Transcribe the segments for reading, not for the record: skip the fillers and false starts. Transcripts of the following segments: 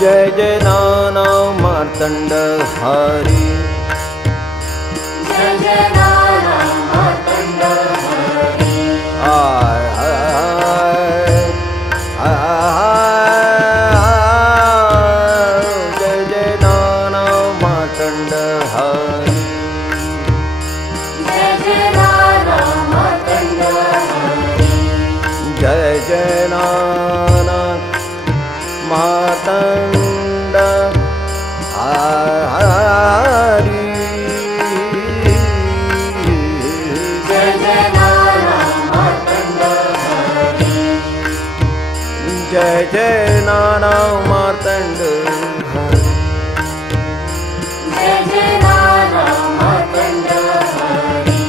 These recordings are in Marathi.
जय जय नाना मार्तंड हरि। जय जय नाना मार्तंड हरि। आय जय जय नाना मार्तंड हरि। जय जय नाना मार्तंड हरि। जय जय नाना मार्तंड हरि। जय जय नाना मार्तंड हरि। जय जय नाना मार्तंड हरि। जय जय नाना मार्तंड हरि।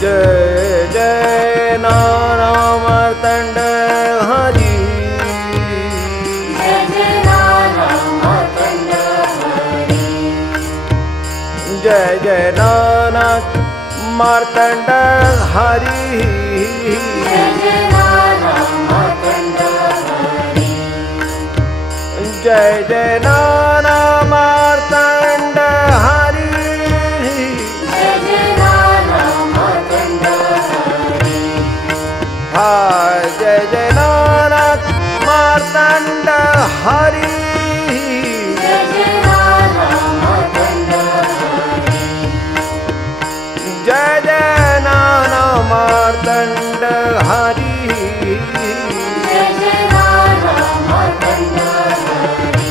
जय जय नाना मार्तंड हरि। जय जय नाना मार्तंड हरि। जय जय नाना मार्तंड हरि। जय जय नाना मार्तंड हरि। जय जय नाना मार्तंड हरि। जय जय नाना मार्तंड हरि। हाय जय जय नाना मार्तंड हरि। जय जय नाना मार्तंड हरि। जय जय नाना मार्तंड हरि। जय जय नाना मार्तंड हरि।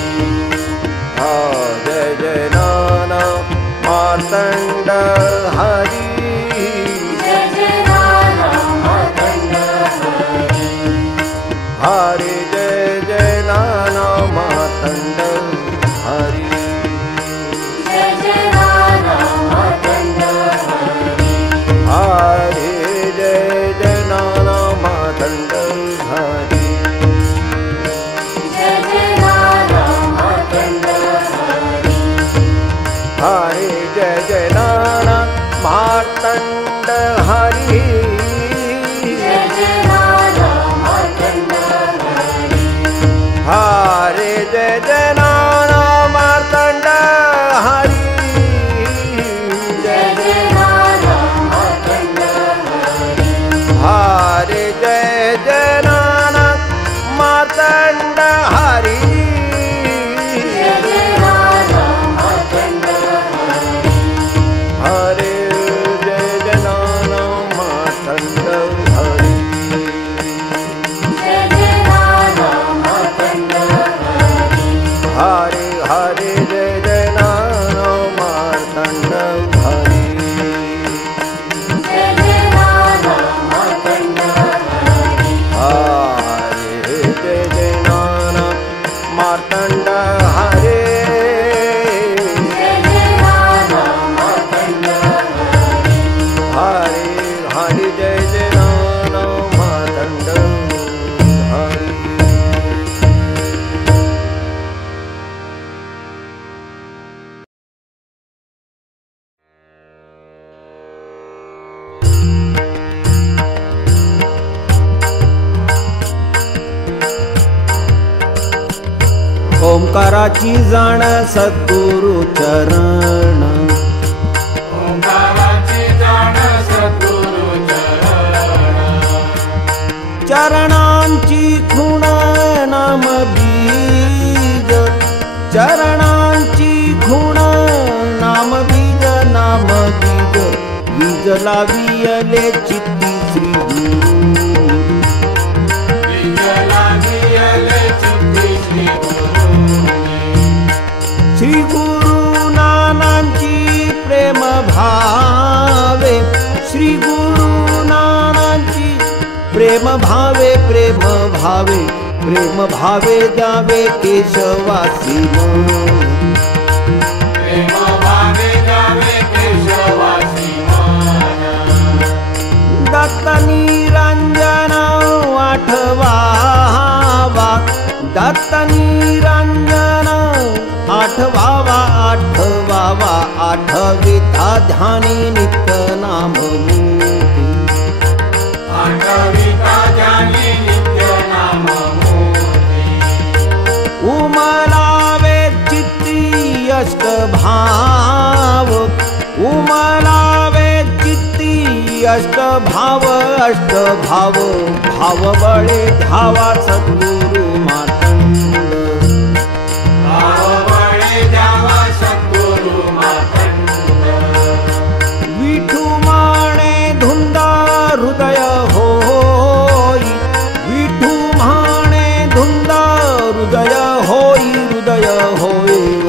जय जय नाना मार्तंड हरि। जय जय नाना मार्तंड हरि। हरि जय जय नाना मार्तंड हरि। जय जय नाना मार्तंड हरि। हरि जय जय नाना मार्तंड हरि। जय जय नाना मार्तंड हरि। हरि जय जय नाना मार्तंड हरि। जय जय नाना मार्तंड हरि। हरि जय जय नाना मार्तंड हरि। जय जय नाना मार्तंड हरि। हरि जय जय नाना मार्तंड हरि। जय जय नाना मार्तंड हरि। हरि जय जय नाना मार्तंड हरि। जय जय नाना मार्तंड हरि। हरि हरि जय जय नाना मार्तंड हरि। जय जय नाना मार्तंड हरि। हरि जय जय नाना मार्तंड हरि। जय जय नाना मार्तंड हरि। हरि हरि जय जय नाना मार्तंड हरि। ओंकाराची जाण सद्गुरु चरण। ओंकाराची जाण सद्गुरु चरण। चरणांची खूण नाम बीज। चरणांची खूण नाम बीज नाम बीज। बीज लावियले चित्ती श्री गुरु। बीज लावियले चित्ती श्री गुरुनी। श्री गुरु नानांची प्रेम भावे। श्री गुरु नानांची प्रेम भावे प्रेम भावे प्रेम भावे द्यावे केशवासी मन। प्रेम भावे द्यावे केशवासी मन। दत्त निरंजन आठवावा। दत्त निरंजन आठवावा आठवावा। आठविता ध्यानी नित्य नाम मूर्ती। आठविता ध्यानी नित्य नाम मूर्ती। उमलावे भाव उमलावे चित्ती अष्टभाव अष्टभाव भाव बळे ध्यावा सद्गुरु मातंड भावबळे द्यावा सद्गुरु मातंड विठू माणे धुंदा हृदय होई विठू माणे धुंदा हृदय होई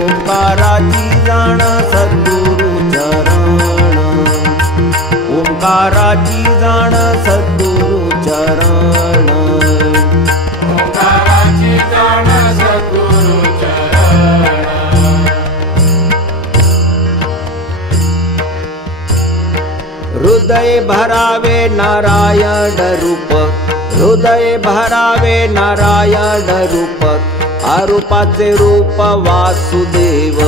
ओंकाराची जाण सद्गुरु चरण ओंकाराची जाण सद्गुरु चरण ओंकाराची जाण सद्गुरु चरण हृदय भरावे नारायण रूप हृदय भरावे नारायण रूप अरूपाचे रूप वासुदेव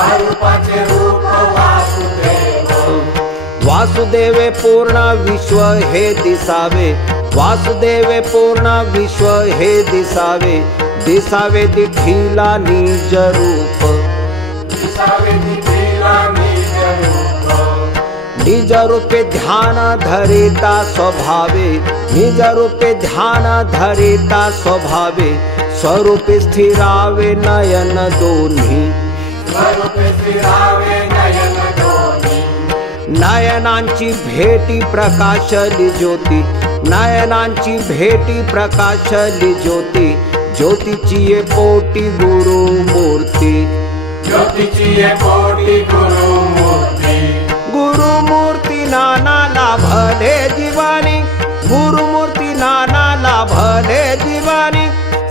आरूपाचे रूप वासुदेव वासुदेवे पूर्ण विश्व हे दिसावे वासुदेवे पूर्ण विश्व हे दिसावे दिसावे दिठीला निज रूप दिसावे तिला निज रूप निज रूपे ध्यान धरिता स्वभावे निज रूपे ध्यान धरिता स्वभावे स्वरूपे स्थिरावे नयन दोन्ही स्वरूपे स्थिरावे नयन दोन्ही नयनांची भेटी प्रकाशली ज्योती नयनांची भेटी प्रकाशली ज्योती ज्योतीची ये पोटी गुरु मूर्ती ज्योतीची ये पोटी गुरुमूर्ती गुरुमूर्ती नाना लाभले जीवानी गुरुमूर्ती नाना लाभले जीवानी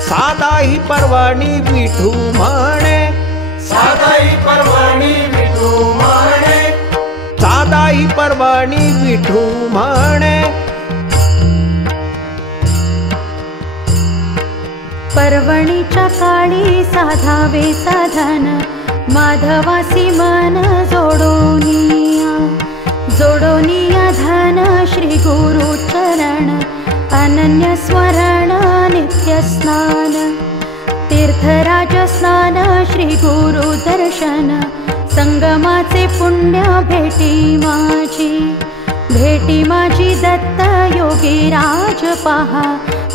साधा ही पर्वणी विठू म्हणे साधाई पर्वणी विठू म्हणे साधा ही पर्वणी विठू म्हणे पर्वणीच्या काळी साधावे साधन माधवासी मन जोडोनिया धन श्री गुरु चरण अनन्य स्मरण नित्य स्नान तीर्थराज स्नान श्री गुरु दर्शन संगमाचे पुण्य भेटी माझी दत्त योगी राज पहा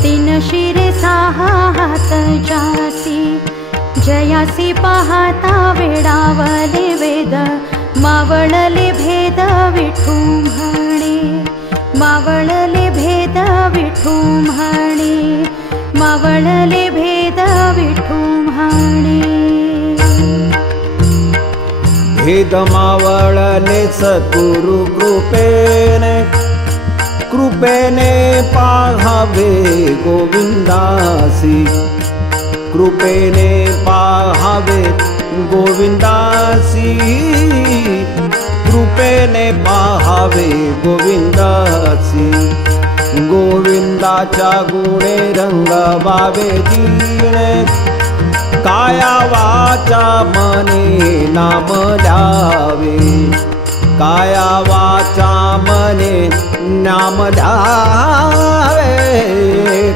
तीन शिरे सहा हात जासी जयासी पाहता वेडावले वेद मावळले भेद विठू म्हणे मावळले भेद विठू म्हणे मावळले भेद विठू म्हणे भेद मावळले सद्गुरु कृपेने पाहावे गोविंदासी कृपेने पाहावे गोविंदासी कृपेने पाहावे गोविंदासी गोविंदाच्या गुणे रंगवावे जीणे काया वाचा मने नाम द्यावे काया वाचा मने नाम द्यावे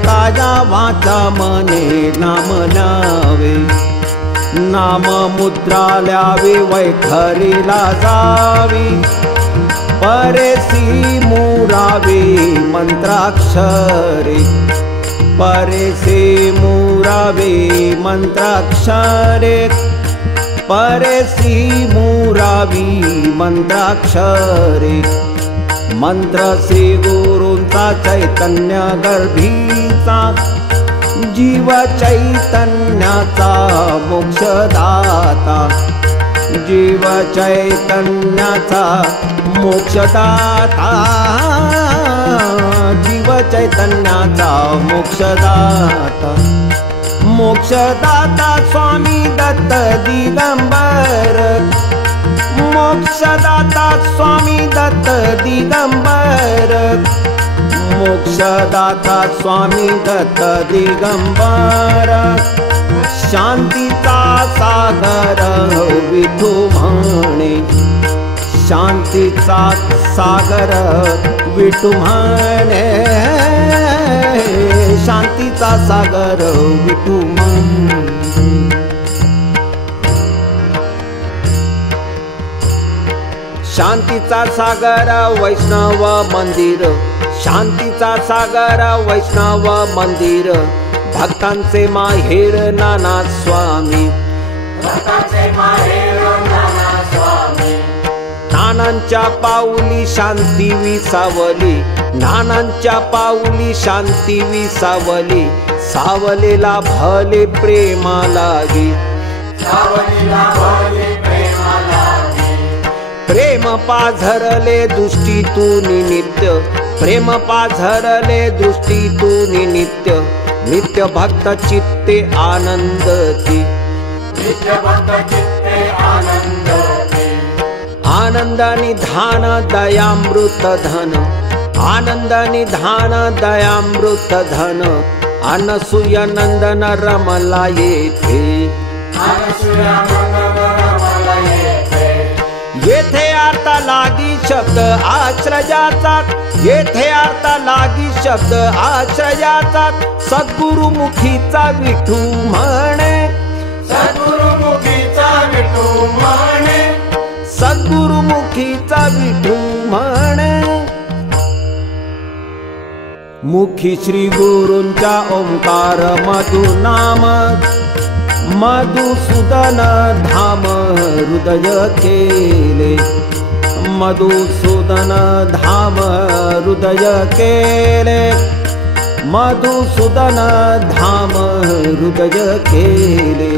काया वाचा मने नाम द्यावे नाम मुद्रा ल्यावी वैखरीला जावी परेसी मुरावी मंत्राक्षरे परेसी मुरावी मंत्राक्षरे परेसी मुरावी मंत्राक्षरे मंत्र श्री गुरूंचा चैतन्य गर्भीचा जीव चैतन्याचा मोक्षदाता जीव चैतन्याचा मोक्षदाता जीव चैतन्याचा मोक्षदाता मोक्षदाता स्वामी दत्त दिगंबर मोक्षदाता स्वामी दत्त दिगंबर मोक्षदाता स्वामी दत्त दिगंबर शांतीचा सागर विठू म्हणे शांतीचा सागर विठू म्हणे शांतीचा सागर विठू म्हणे शांतीचा सागर वैष्णव मंदिर, शांतीचा सागर वैष्णव मंदिर, भक्तांचे माहेर नाना स्वामी, भक्तांचे माहेर नाना स्वामी. नानांच्या पाऊली शांती विसावली, नानांच्या पाऊली शांती विसावली, सावलेला भले प्रेमा लागी, सावलीला भले प्रेमा लागी. प्रेम पाझरले दृष्टीतून नित्य, प्रेम पाझरले दृष्टीतून नित्य, नित्य भक्त चित्ते आनंदती, नित्य भक्त चित्ते आनंदती. आनंद निधान दयामृत धन, आनंद निधान दयामृत धन, अनसूया नंदन रमला येथे, अनसूया नंदन रमला येथे. येथे अर्थ लागी शब्द आश्रयाचा, येथे अर्थ लागी शब्द आश्रयाचा, सद्गुरुमुखीचा विठू म्हणे, सद्गुरुमुखीचा विठू म्हणे, सद्गुरुमुखीचा विठू म्हणे. मुखी श्री गुरूंचा ओंकार मधु नाम, मधुसूदन धाम हृदय केले, मधुसूदन धाम हृदय केले, मधुसूदन धाम हृदय केले.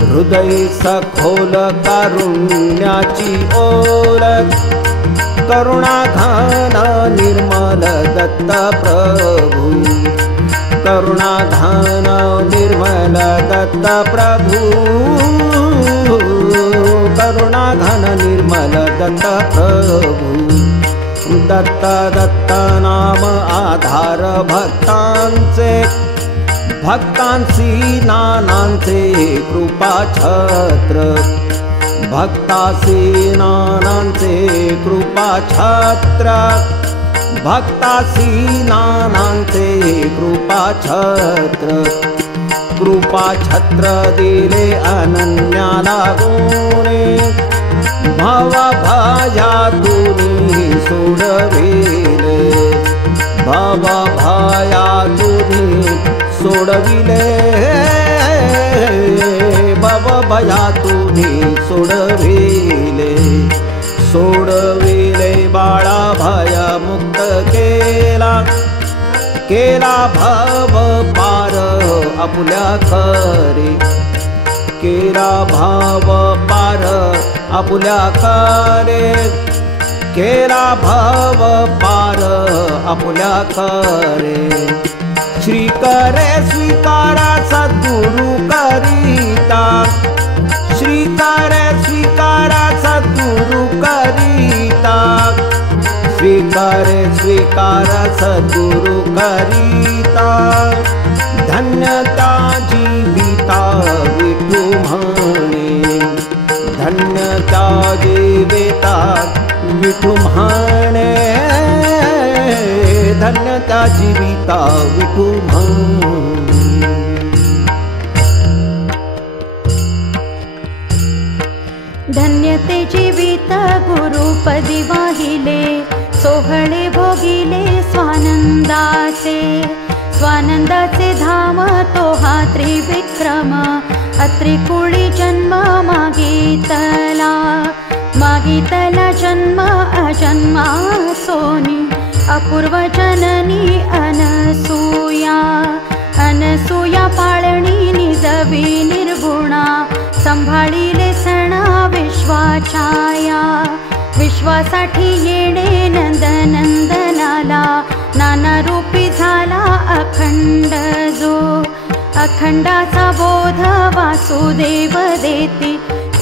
हृदय सखोल कारुण्याची ओळख, करुणाघन निर्मल दत्त प्रभू, करुणाघन निर्मल दत्त प्रभू, करुणाघन निर्मल दत्त प्रभू. दत्त दत्त नाम आधार भक्तांचे, भक्तांसी नानांचे कृपा छत्र, भक्तासी नानांचे कृपा छत्र, भक्तासी नानांचे कृपा छत्र. कृपा छत्र दिले अनन्याला गुणे, भव भयातुनी सोडविले, भव भयातुनी सोडविले, भव भयातुनी सोडविले, सोडविले बाळा भय मुक्त केला, केला भव पार आपुल्या खरे, केला भाव पार आपुल्या खरे, केला भाव पार आपुल्या खरे. श्री करे स्वीकारा सद्गुरु करिता, श्री करे स्वीकारा सद्गुरु करिता, स्वीकारे स्वीकारा सद्गुरु करिता. धन्यता जीविता विठू म्हणे, धन्यता जीविता विठू म्हणे, धन्यता जीविता विठू म्हणे. धन्यते जीवित गुरुपदी वाहिले, सोहळे भोगिले स्वानंदाचे, स्वानंदाचे धाम तो हा त्रिविक्रम, अत्रिकुळी जन्म मागितला, मागितला जन्म अजन्मा सोनी, अपूर्व जननी अनसूया, अनसूया पाळणी निजवी निर्गुणा, संभाळिले सणा विश्वाचाया, विश्वासाठी येणे नंदनंदनाला, नाना रूपी झाला अखंड जो, अखंडाचा बोध वासुदेव देती,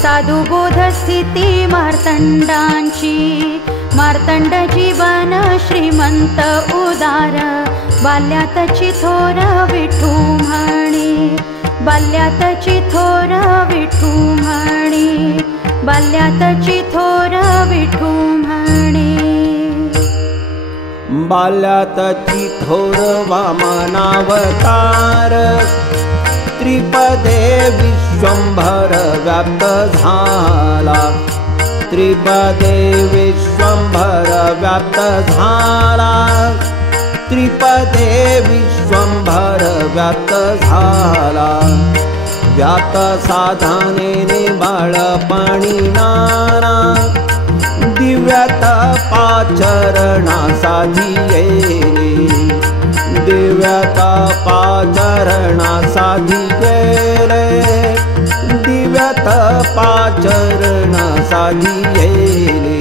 साधु बोध स्थिती मार्तंडांची, मार्तंड जीवन श्रीमंत उदार, बाल्यातची थोर विठू म्हणे, बाल्यातची थोर विठू म्हणे, बाल्यातची थोर विठू म्हणे. बाल्यातची थोर वामनावतार, त्रिपदे विश्वंभर व्याप्त झाला, त्रिपदे विश्वंभर व्याप्त झाला त्रिपदे विश्वंभर व्याप्त झाला व्याप्त साधनेने बाळपणी नाना दिव्यात पाचरणा साधियेने दिव्यात पाचरणा साधियेले दिव्यात पाचरणा साधियेले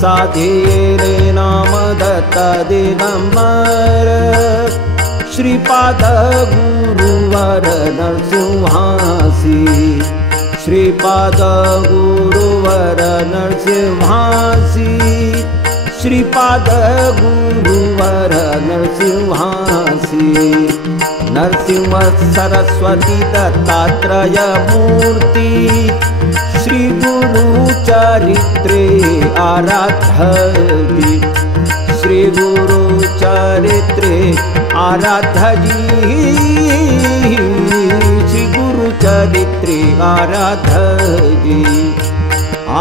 साधियेले नाम दत्त दिगंबर श्रीपाद गुरुवर नरसिंहासी श्रीपाद गुरुवर नरसिंहासी श्रीपाद गुरुवर नरसिंहासी नरसिंह सरस्वती दत्तात्रय मूर्ती श्री गुरु चरित्रे आराध्यजी श्री गुरु चरित्रे आराध्यजी श्री गुरु चरित्रे आराध्यजी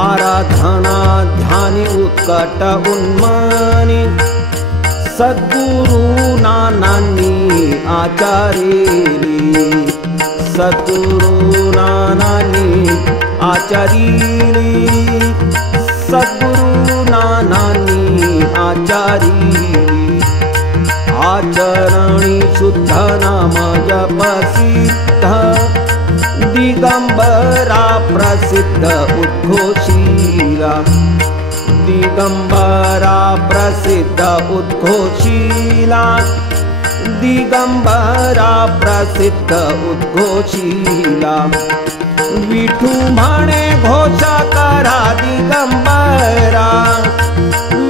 आराधना ध्यानी उत्कट उन्मानी सद्गुरु नानांनी आचार्येली सद्गुरु नानांनी आचार्येली सद्गुरु नानांनी आचार्येली आचरणी शुद्ध नाम जपसिद्ध दिगंबरा प्रसिद्ध उद्घोषीला दिगंबरा प्रसिद्ध उद्घोषीला दिगंबरा प्रसिद्ध उद्घोषीला विठू म्हणे घोष करा दिगंबरा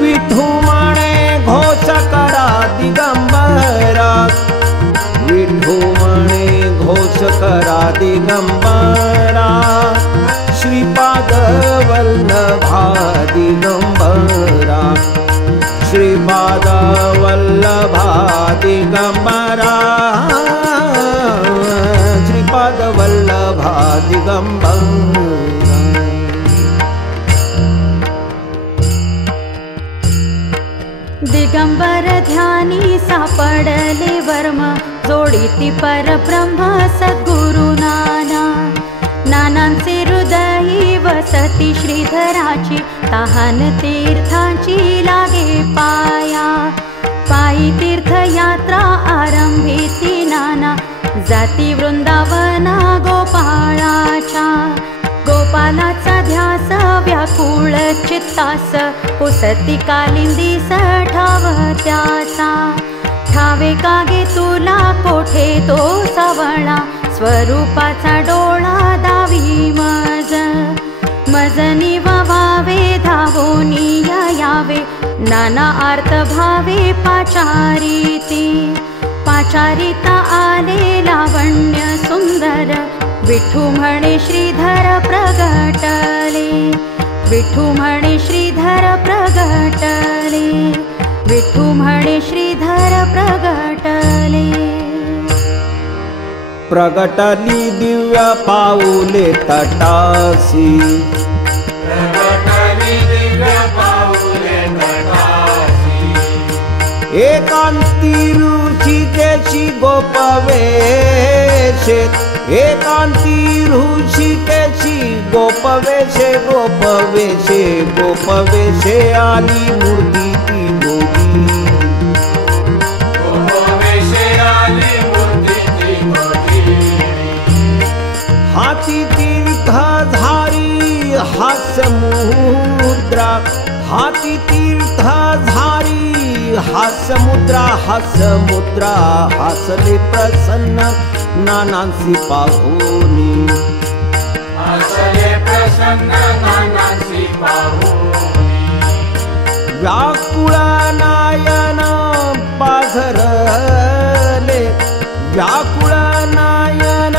विठू म्हणे घोष करा दिगंबरा विठू म्हणे घोष करा दिगंबरा श्रीपाद वल्लभा दिगंबरा श्रीपाद वल्लभा दिगंबरा श्रीपाद वल्लभा दिगंबरा दिगंबर ध्यानी सापडले वर्म जोडीती परब्रह्म सद्गुरु नाना नानांचे हृदयी वसती श्रीधराची तहान तीर्थाची लागे पाया पायी तीर्थयात्रा आरंभीती नाना जाती वृंदावना गोपाळाच्या गोपालाचा ध्यास व्याकुळ चित्तास पुसती कालिंदीस ठाव त्याचा ठावे कागे तुला कोठे तो सवळा स्वरूपाचा डोळा दावी मज निवावे धावोनी यावे नाना आर्त भावे पाचारिता आले लावण्य सुंदर विठू म्हणे श्रीधर प्रगटले विठू म्हणे श्रीधर प्रगटले विठू म्हणे श्रीधर प्रगटले प्रगटली दिव्य पाऊले तटासी प्रगटली दिव्य पाऊले तटासी एकांती ऋषिकेशी गोपवेशे एकांती ऋषिकेशी गोपवेशे गोपवेशे गोपवेशे आली मूर्ती ती गोगी गोपवेशे आली मूर्ती ती गोगी हाती तीर्थधारी हास्यमुद्रा हाती तीर्थधारी हास्यमुद्रा हास्यमुद्रा हासले प्रसन्न नानांसी पाहुनी हासले प्रसन्न नानांसी पाहुनी व्याकुळ नायन पाझरले व्याकुळ नायन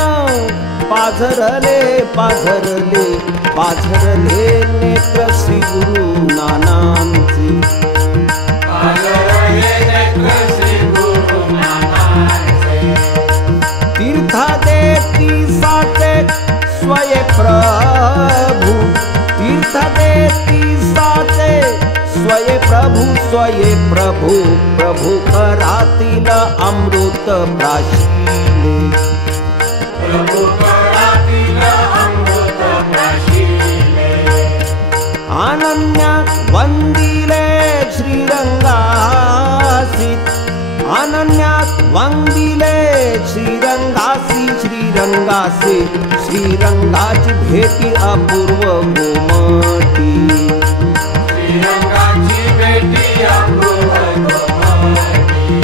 पाझरले पाझरले पाझरले नेत्र श्री गुरु नानांची तीर्थ देती साते स्वये प्रभु तीर्थ स्वये प्रभू प्रभू करातील अमृत प्राशिले प्रभु करातील अमृत प्राशिले अनन्या वंदिले श्रीरंगासी अनन्या वंदिले श्रीरंगासी श्रीरंगासी श्रीरंगाची भेटी अपूर्व गोमटी श्रीरंगाची भेटी अपूर्व गोमटी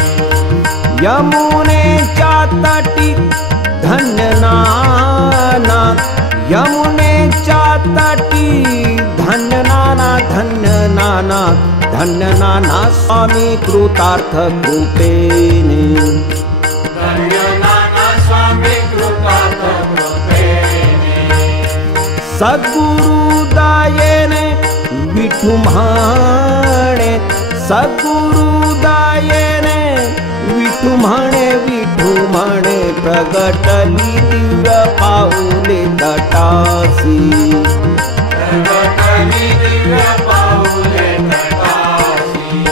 यमुनेच्या तटी धन्य नाना यमुनेच्या तटी धन्य नाना धन्य नाना धन्य नाना स्वामी कृतार्थ कृपेने धन्य नाना स्वामी कृतार्थ कृपेने सद्गुरुदायेने विठू म्हणे सद्गुरुदायेने विठू म्हणे प्रगटली दिव्य पाऊले तटासी प्रगटली दिव्य पाऊले तटासी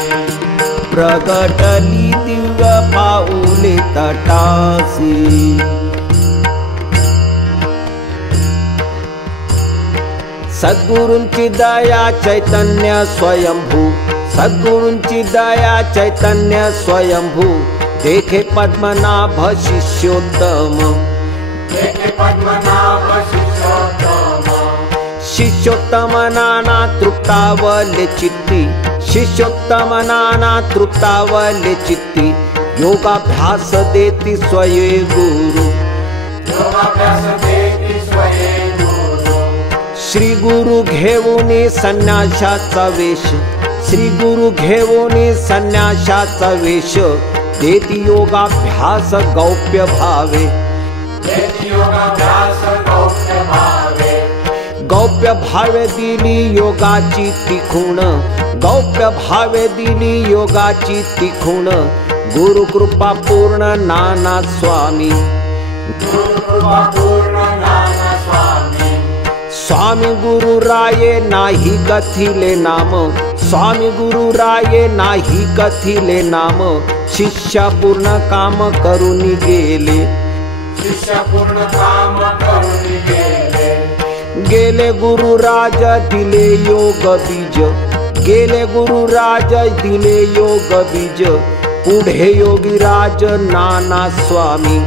प्रगटली दिव्य पाऊले तटासी सद्गुरूंची दया चैतन्य स्वयंभू सद्गुरूंची दया चैतन्य स्वयंभू देखे पद्मनाभ शिष्योत्तम देखे पद्मनाभ शिष्योत्तम शिष्योत्तम नाना तृप्तावले चित्ती शिष्योत्तम नाना तृप्तावले चित्ती योगाभ्यास देती स्वये गुरु योगाभ्यास देती स्वये गुरु श्री गुरु घेऊनी संन्यासाचा वेश श्री गुरु घेऊनी संन्यासाचा वेश देती योगाभ्यास गौप्य भावे देती योगाभ्यास गौप्य भावे गौप्य भावे दिली योगाची तिखुण गौप्य भावे दिली योगाची तिखुण गुरु कृपा पूर्ण नाना स्वामी गुरु कृपा पूर्ण नाना स्वामी स्वामी गुरु राये नाही कथिले नाम स्वामी गुरु राये नाही कथिले नाम शिष्य पूर्ण काम करून गेले शिष्य पूर्ण काम करून गेले गेले गुरु राज दिले योग बीज गेले गुरु राज दिले योग बीज पुढे योगी राज नाना स्वामी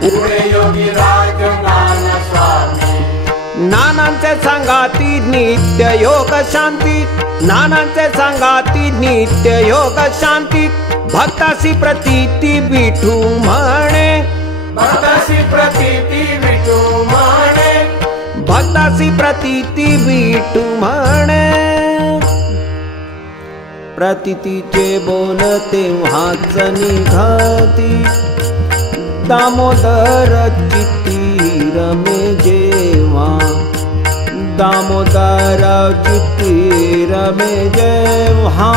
पुढे योगी राज नाना स्वामी नानांचे सांगाती नित्य योग शांती नानांचे सांगाती नित्य योग शांती भक्तासी प्रतीती विठू म्हणे भक्तासी प्रतीती विठू म्हणे भक्तासी प्रतीती विठू म्हणे प्रतीतीचे बोल तेव्हाच निघाती दामोदर चित्ती रमे जेव्हा दामोदर चित्ती रमे जेव्हा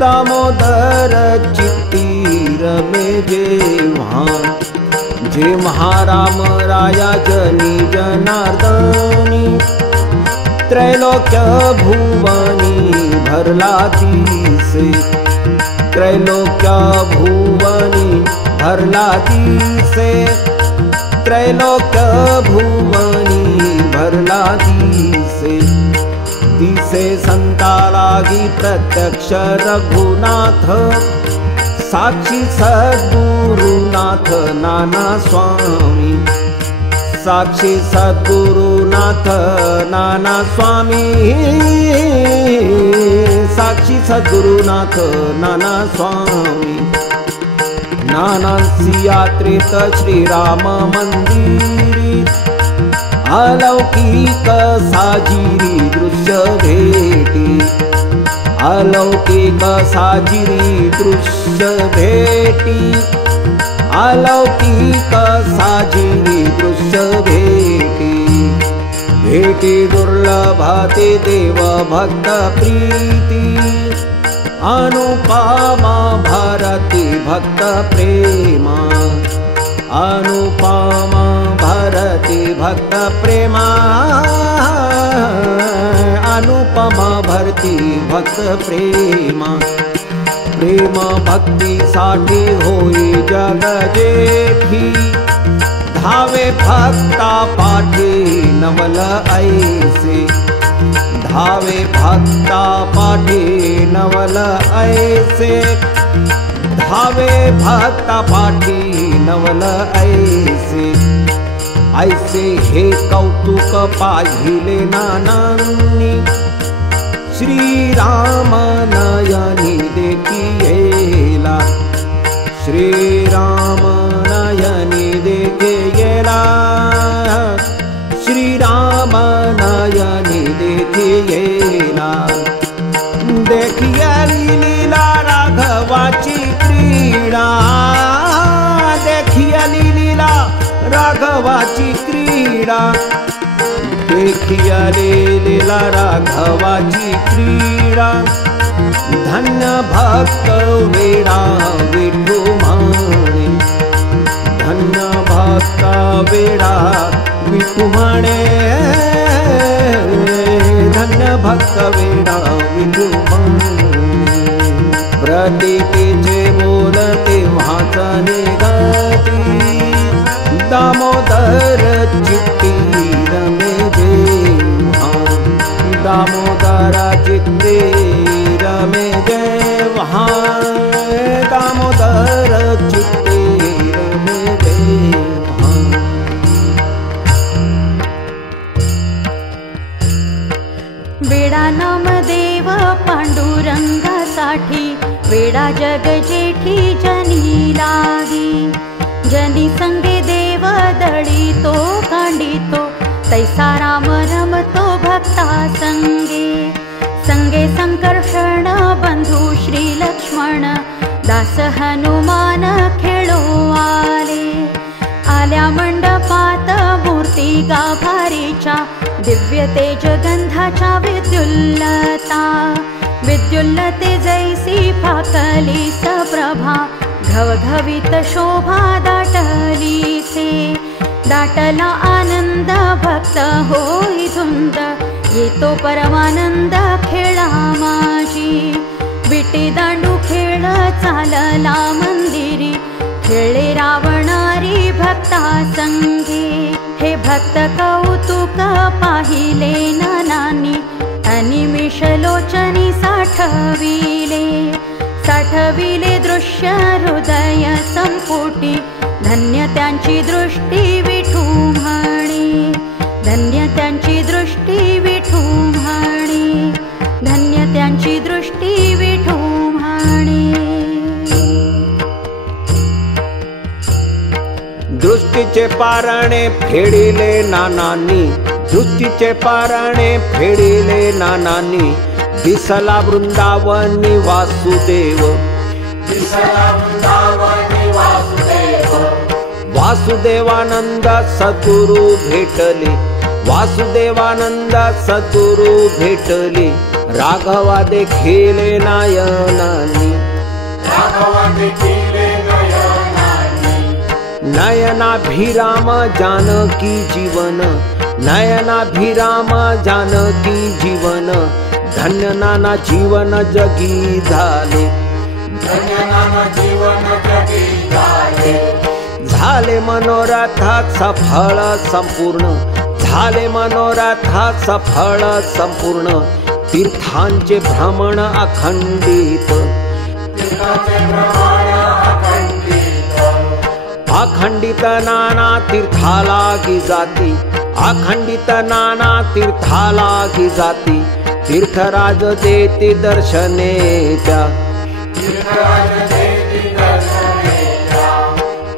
दामोदर चित्ती रमे जेव्हा जेव्हा राम राया जनी जनार्दनी त्रैलोक्य भुवनी भरला दिसे त्रैलोक्य भुवनी भरला दिसे त्रैलोक्य भुवनी भरला दिसे दिसे संतालागी प्रत्यक्ष रघुनाथ साक्षी सद्गुरुनाथ नाना स्वामी साक्षी सद्गुरुनाथ नाना स्वामी साक्षी सद्गुरुनाथ नाना स्वामी नानांसी यात्रेत श्रीराम मंदिरी अलौकिक साजिरी दृश्य भेटी अलौकिक साजिरी दृश्य भेटी अलौकिक साजिरी दृश्य भेटी भेटी दुर्लभते देव भक्त प्रीती अनुपमा भारती भक्त प्रेमा अनुपमा भारती भक्त प्रेमा अनुपमा भारती भक्ती भक्त प्रेमा प्रेम भक्तीसाठी होई जग जेठी धावे भक्ता पाठी नवल ऐसे धावे भक्ता पाठी नवल ऐसे धावे भक्ता पाठी नवल ऐसे ऐसे हे कौतुक पाहिले नानांनी श्रीराम नयनी देखियेला श्रीराम नयनी देखियेला श्रीराम नयनी देखियेला देखियली लीला राघवाची क्रीडा देखियली लीला राघवाची क्रीडा देखियले लीला राघवाची क्रीडा धन्य भक्त वेडा विठू म्हणे धन्य भक्त वेडा विठू म्हणे धन्य भक्त वेडा विठू म्हणे प्रतीकेचे बोल तेव्हाच निगती दामोदर चित्ती रमे जेव्हा दामोदरा चित्ते रमे जेव्हा दामोदर चित्ते रमे जेव्हा वेडा नामदेव पांडुरंगासाठी वेडा जग जेठी जनी लागी जनी संगे देव दळीतो कांडितो तैसा राम रमतो भक्ता संगे संगे संकर्षण बंधू श्री लक्ष्मण दास हनुमान खेळो आले आल्या मंडपात मूर्ती गाभारीच्या दिव्य तेज गंधाच्या विद्युल्लता विद्युल्लते जैसी फाकली सप्रभा घवघवीत शोभा दाटली से दाटला आनंद भक्त होई धुंद येतो परमानंद खेळा माझी विटी दांडू खेळ चालला मंदिरी खेळे रावणारी भक्ता संगे हे भक्त कौतुक पाहिले नानांनी अनिमिष लोचनी साठविले दृश्य हृदय संपुटी धन्य त्यांची दृष्टी विठू म्हणे धन्य त्यांची दृष्टी विठू म्हणे धन्य त्यांची दृष्टी विठू म्हणे दृष्टीचे पारणे फेडिले नानांनी दृष्टीचे पारणे फेडिले नानांनी दिसला वृंदावनी वासुदेव दिसला वृंदावनी वासुदेव वासुदेवानंद सद्गुरु भेटले वासुदेवानंद सद्गुरु भेटले राघवा देखिले नयनानी राघवा देखिले नयनानी नयनाभिराम जानकी जीवन नयनाभिराम जानकी जीवन धन्य नाना जीवन जगी झाले धन्य नाना जीवन जगी झाले मनोरथात सफळ संपूर्ण झाले मनोरथात सफळ संपूर्ण तीर्थांचे भ्रमण अखंडित अखंडित नाना तीर्थाला की जाती अखंडित नाना तीर्थाला की जाती तीर्थराज देती दर्शने त्या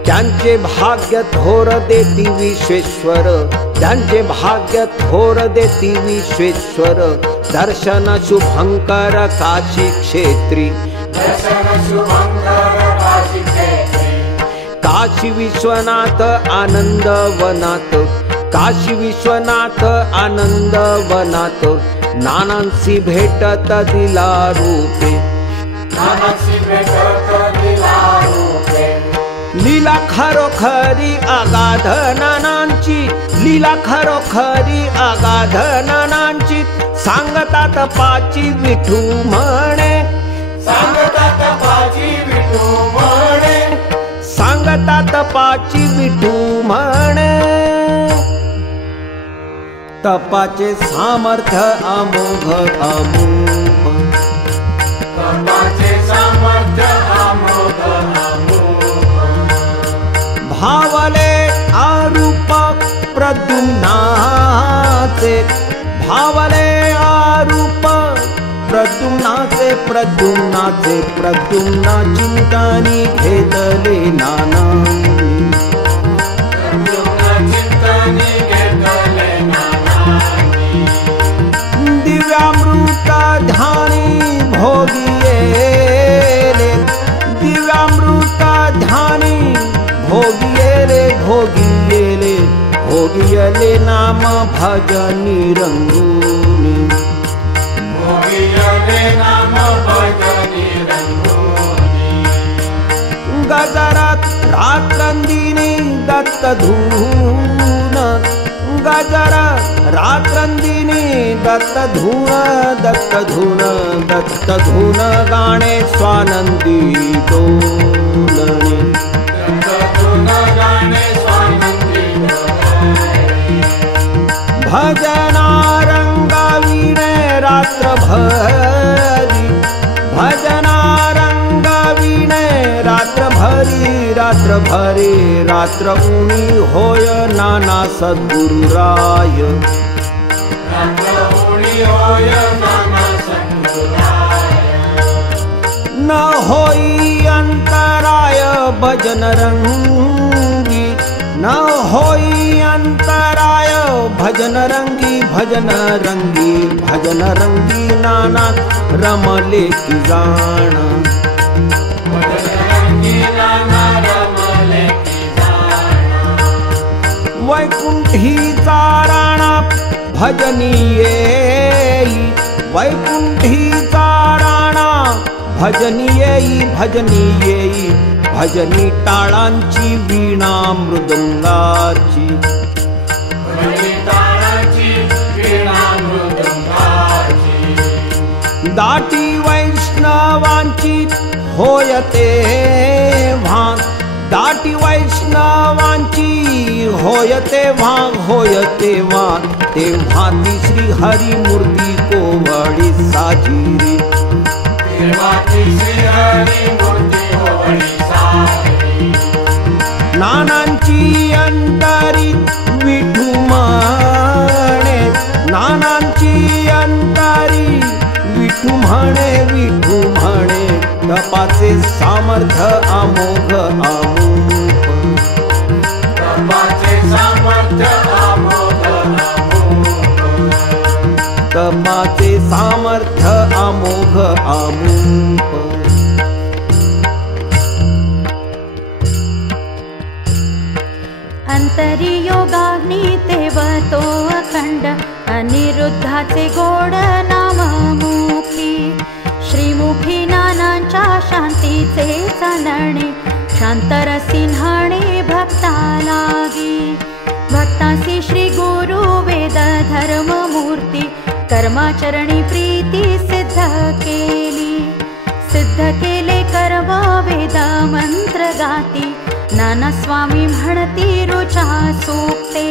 त्यांचे भाग्य थोर देती विश्वेश्वर त्यांचे भाग्य थोर देती विश्वेश्वर दर्शन शुभंकर काशी क्षेत्री काशी विश्वनाथ आनंद वनात काशी विश्वनाथ आनंद वनात नानांसी भेटत दिला रूपे लीला खरोखरी आगाध नानांची लीला खरोखरी आगाध नानांची सांगतात पाची विठू म्हणे, सांगतात पाची विठू म्हणे, सांगतात पाची विठू म्हणे. तपाचे सामर्थ्य अमोघ अमूप, तपाचे सामर्थ्य अमोघ अमूप. भावले आरूप प्रद्युम्नाचे, भावले आरूप प्रद्युम्नाचे, प्रद्युम्नाचे प्रद्युम्न चिंतनी घेतले नाना. चिंतनी घेतले नानानी. दिव्यामृत ध्यानी भोगियेले, दिव्यामृत ध्यानी भोगियेले, भोगियेले भोगियले नाम भजनी रंगूनी. भोगियले नाम भजनी रंगूनी. गजरात रात्रंदिनी दत्त धून, गजरात रात्रंदिनी दत्त धून, दत्त धून, दत्त धून गाणे स्वानंदी डोलणे. भजनारंगाविणे रात्रभरी, भजनारंगाविणे रात्रभरी, रात्रभरी रात्र उणी होय नाना सद्गुरुराय. रात्र उणी होय नाना सद्गुरुराय. न होई अंतराय भजन रंगी, न होई अंतराय भजन रंगी, भजन रंगी, भजन रंगी नाना रमले की जाण. वैकुंठीचा राणा भजनीये, वैकुंठीचा राणा भजनीये, भजनीये भजनी टाळांची वीणा मृदंगाची. दाटी वैष्णवांची होयते भाग, दाटी वैष्णवांची होयते भाग, होयते भाग. तेव्हा ती श्री हरी मूर्ती कोवळी साजिरी. नानांची अंतरी विठू म्हणे, नानांची अंतरी विठू म्हणे, विठू म्हणे. तपाचे सामर्थ्य अमोघ अमूप, तपाचे सामर्थ्य अमोघ अमूप. तपाचे सामर्थ्य अमोघ अमूप. अंतरी योगाग्नी तेवतो अखंड, अनिरुद्धाचे गोड नाममुखी. श्रीमुखी नानांच्या शांतीचे चालणे, शांतर सिंहाणे भक्ता लागी. भक्तासी श्री गुरु वेद धर्म मूर्ती, कर्माचरणी प्रीती सिद्ध केली. सिद्ध केले कर्म वेद मंत्र गाती, नाना स्वामी म्हणती रुचा सूक्ते.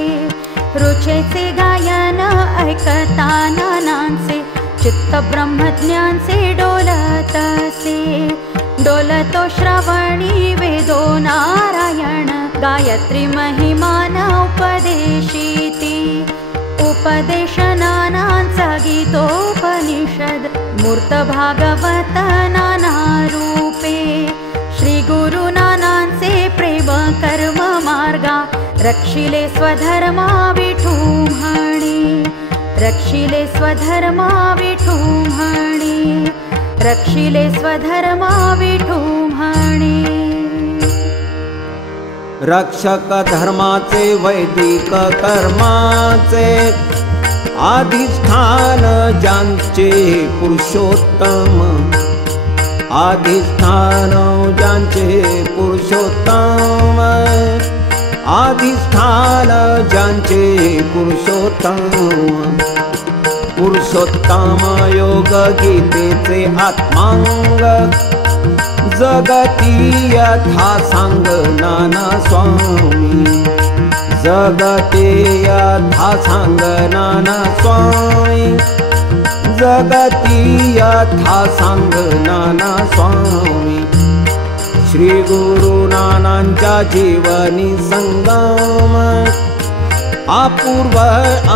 रुचेचे गायन ऐकता नानांचे, चित्त ब्रह्मज्ञानचे डोलतसे. डोलतो श्रवणी वेदो नारायण, गायत्री महिमान उपदेशिती. उपदेश नानांचा गीतोपनिषद, मूर्त भागवत नाना रूपे. श्री गुरु नानांचे प्रेम कर्म मार्गा, रक्षिले स्वधर्मा विठू म्हणे. रक्षिले स्वधर्मा विठू म्हणे, रक्षिले स्वधर्मा विठू म्हणे. रक्षक धर्माचे वैदिक कर्माचे, अधिष्ठान ज्यांचे पुरुषोत्तम. अधिष्ठान ज्यांचे पुरुषोत्तम, अधिष्ठान ज्यांचे पुरुषोत्तम. पुरुषोत्तम योग गीतेचे आत्मांग जगती यथा सांग नाना स्वामी जगते यथा सांग नाना स्वामी जगती यथा सांग नाना स्वामी श्री गुरु नानांच्या जीवनी संगम अपूर्व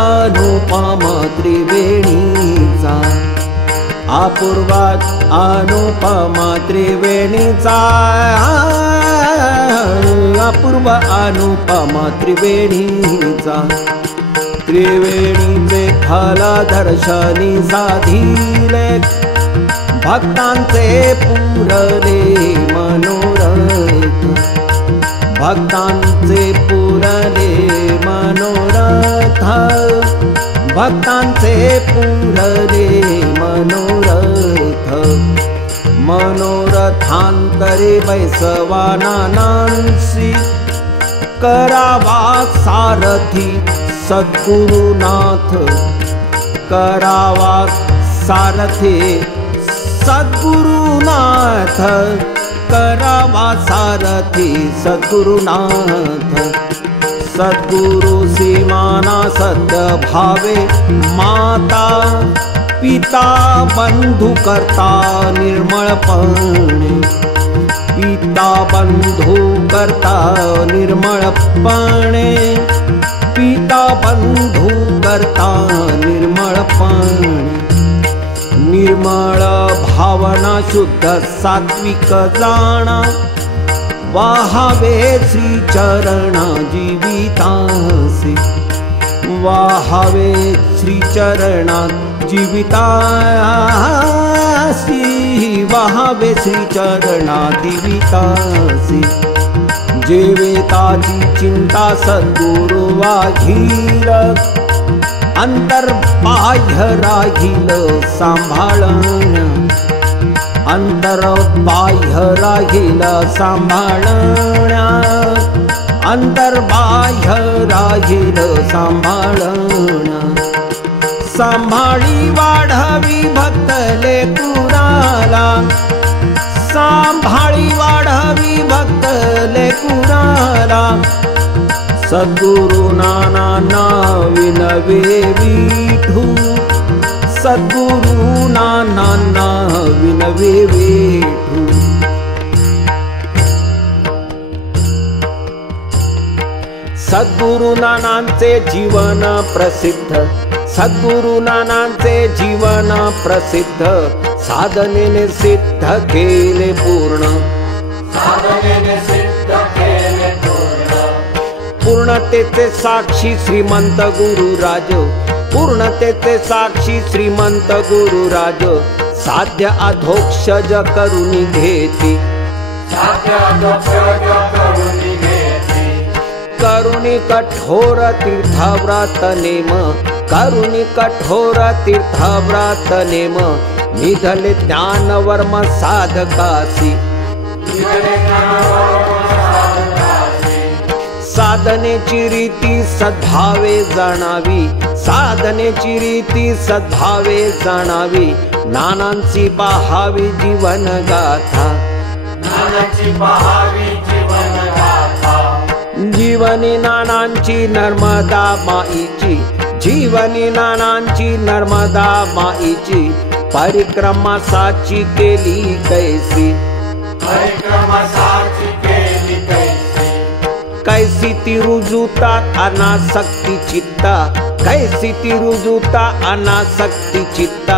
अनुपम त्रिवेणीचा अपूर्व अनुपम त्रिवेणीचा अपूर्व अनुपम त्रिवेणीचा त्रिवेणीचे फल दर्शनी साधिले भक्तांचे पुरले मनोरथ भक्तांचे पुरले मनोरथ भक्तांचे पुरले मनोरथ मनोरथांतरे बैसवा नानांसी करावा सारथी सद्गुरुनाथ करावा सारथी सद्गुरुनाथ करावा सारथी सद्गुरुनाथ सद्गुरु सीमाना सत्य भावे माता पिता बंधु करता निर्मळपणे पिता बंधु करता निर्मळपणे पिता बंधु करता निर्मळपणे निर्मळ भावना शुद्ध सात्विक जाणा वाहावे श्री चरणा जीवितासी वाहावे श्री चरणा जीवितासी वाहावे श्री चरणा जीवितासी जेवेताची चिंता सद्गुरु वाघील अंतर्बाह्य राहील सांभाळण्या अंतर्बाह्य राहील सांभाळण्या अंतर्बाह्य राहील सांभाळण्या सांभाळी वाढवी भक्त लेकुराला सांभाळी वाढवी भक्त लेकुराला सद्गुरु नाना विनवे विठू सद्गुरु नाना विनवे विठू सद्गुरु नानांचे जीवन प्रसिद्ध सद्गुरु नानांचे जीवन प्रसिद्ध साधनेने सिद्ध केले पूर्ण साधनेने सिद्ध केले पूर्ण पूर्णतेचे साक्षी श्रीमंत गुरुराज पूर्णतेचे साक्षी श्रीमंत गुरुराज साध्य अधोक्षज करुणी घेती साध्य अधोक्षज करुणी घेती करुणी कठोर तीर्थव्रत नेम करुणी कठोर तीर्थव्रत नेम निधले ज्ञानवर्म साधकासी साधनेची रीती सद्भावे जाणावी साधनेची रीती सद्भावे जाणावी नानांची पाहावी जीवन गाथा नानाची पहावी जीवन गाथा जीवनी नानांची नर्मदा माईची जीवनी नानांची नर्मदा माईची परिक्रमा साची केली कैसी परिक्रमा साची केली कैसी कैसी ती रुजुता अनासक्ती चित्ता कैसी ती रुजुता अनासक्ती चित्ता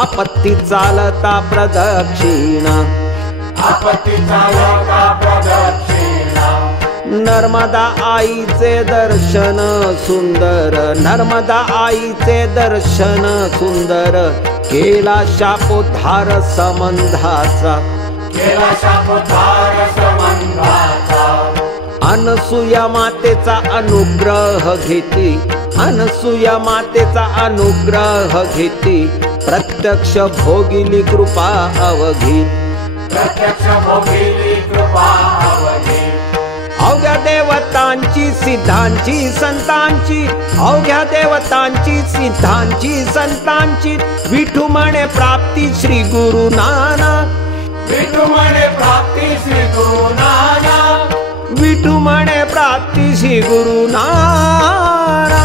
आपत्ती चालता प्रदक्षिणा आपत्ती चालता प्रदक्षिणा नर्मदा आईचे दर्शन सुंदर नर्मदा आईचे दर्शन सुंदर केला शापोद्धार संबंधाचा केला शापोद्धार संबंधाचा अनसूया मातेचा अनुग्रह घेती अनसूया मातेचा अनुग्रह घेती प्रत्यक्ष भोगिली कृपा अवघी प्रत्यक्ष भोगिली कृपा अवघी अवघ्या देवतांची सिद्धांची संतांची, अवघ्या देवतांची सिद्धांची संतांची, विठू म्हणे प्राप्ती श्री गुरु नानक, विठू म्हणे प्राप्ती श्री गुरु नानक, विठू म्हणे प्राप्ती श्री गुरु नानक।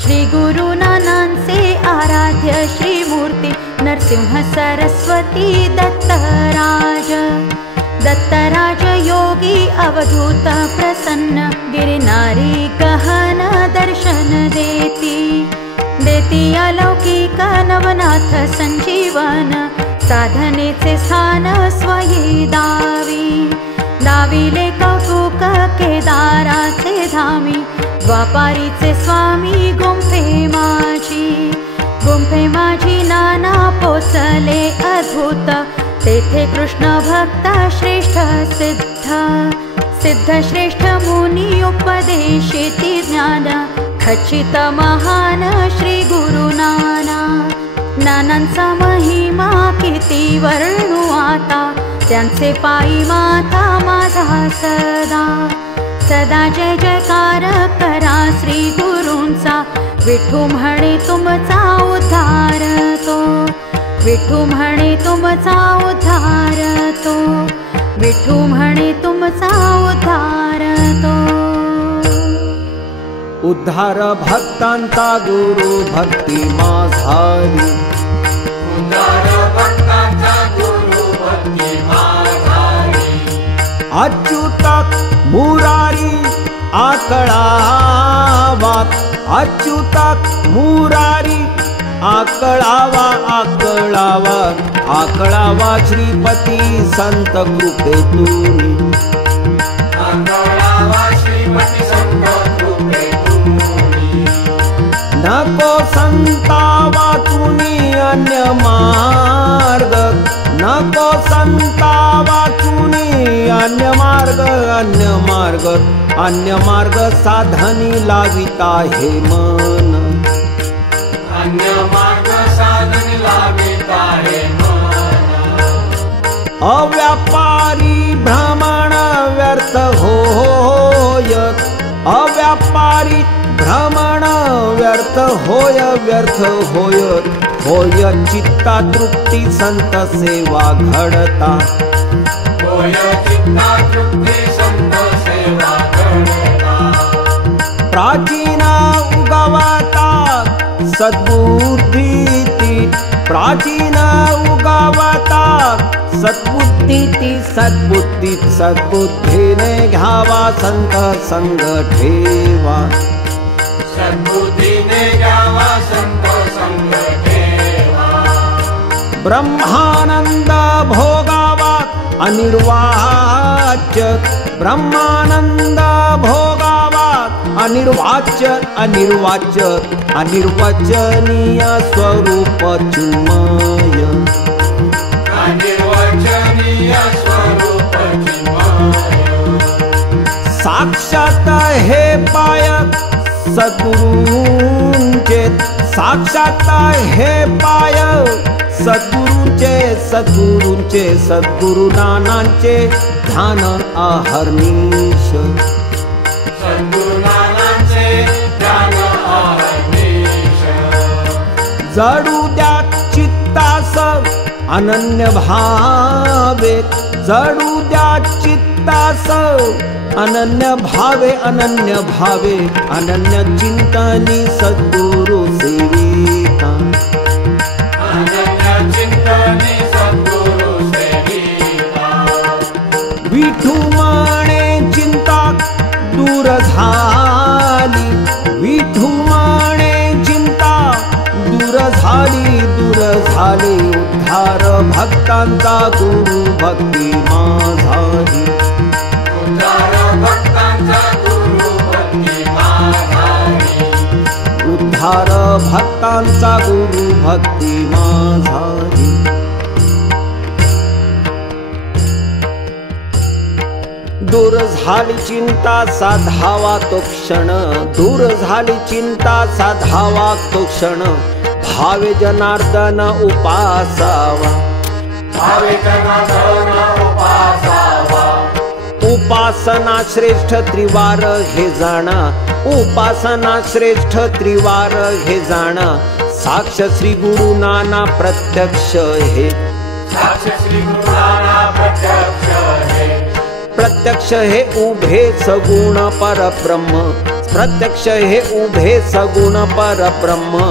श्री गुरु नानांचे आराध्य श्री मूर्ती नरसिंह सरस्वती दत्तराज, दत्तराज योगी अवधूत प्रसन्न, गिरनारी गहन दर्शन देती, देती अलौकिक नवनाथ संजीवन, साधनेचे स्थान स्वयी दावी, दाविले कौतुक केदाराचे धामी, द्वापारीचे स्वामी गुंफे माझी, गुंफे माझी नाना पोचले अद्भुत, तेथे कृष्ण भक्त श्रेष्ठ सिद्ध, सिद्ध श्रेष्ठ मुनी उपदेशिती ज्ञान, खचित महान श्री गुरु नाना, नानांचा महिमा किती वर्णू आता, त्यांचे पायी माता माझा सदा, सदा जय जयकार करा श्री गुरूंचा, विठू म्हणे तुमचा उद्धार तो, विठू म्हणे तुमचा उद्धार तो, विठू म्हणे तुमचा उद्धार तो। उद्धार भक्तांचा गुरु भक्ती माझारी, उद्धार भक्तांचा गुरु भक्ती माझारी, अच्युतक मुरारी आकळावा, अच्युतक मुरारी आकळावा, आकळावा, आकळावा श्रीपती संत कृपेतूनी, आकळावा श्रीपती संत कृपेतूनी, नको संतावा तुनी अन्य मार्ग, नको संतावा तुनी अन्य मार्ग, अन्य मार्ग, अन्य मार्ग साधनी लाविता हे मन, अन्य मार्ग साधन लाविता हे मन, अव्यापारी भ्रमण व्यर्थ होय, अव्यापारी भ्रमण व्यर्थ होय, व्यर्थ होय, होय चित्ता तृप्ती संत सेवा घडता, होय चित्ता तृप्ती संत सेवा घडता, प्राचीन उगवता सद्बुद्धीती, प्राचीन उगवता सद्बुद्धीती, सद्बुद्धी सद्बुद्धीने घ्यावा संत संग ठेवा, सद्बुद्धीने घ्यावा संत संग ठेवा, ब्रह्मानंद भोगावा अनिर्वाच्य, ब्रह्मानंद भोगावा अनिर्वाच्य, अनिर्वाच्य, अनिर्वचनीय स्वरूप चिन्मय, अनिर्वचनीय स्वरूप चिन्मय, साक्षात हे पाय सद्गुरूंचे, साक्षात हे पाय सद्गुरूंचे, सद्गुरूंचे, सद्गुरु नानांचे ध्यान आहर्निश, सद्गुरु नानांचे ध्यान आहर्निश, जडू द्या चित्तास अनन्य भावे, जडू द्या चित्तास अनन्य भावे, अनन्य भावे, अनन्य चिंतनी सद्गुरु सेविता, अनन्य चिंतनी सद्गुरु सेविता, विठू म्हणे चिंता दूर झाली, विठू म्हणे चिंता दूर झाली, दूर झाली, उद्धार भक्तांचा गुरु भक्ती माझारी, उद्धार भक्तांचा गुरु भक्ती माझारी, उद्धार भक्तांचा गुरु भक्ती माझारी। दूर झाली चिंता साधावा तो क्षण, दूर झाली चिंता साधावा तो क्षण, भावे जनार्दन उपासावा, भाविकांना धन उपासावा. उपासना श्रेष्ठ त्रिवार हे जाणा, उपासना श्रेष्ठ त्रिवार हे जाणा. साक्ष श्री गुरु नाना प्रत्यक्ष हे, साक्ष श्री गुरु नाना प्रत्यक्ष हे. प्रत्यक्ष हे उभे सगुण परब्रह्म, प्रत्यक्ष हे उभे सगुण परब्रह्म.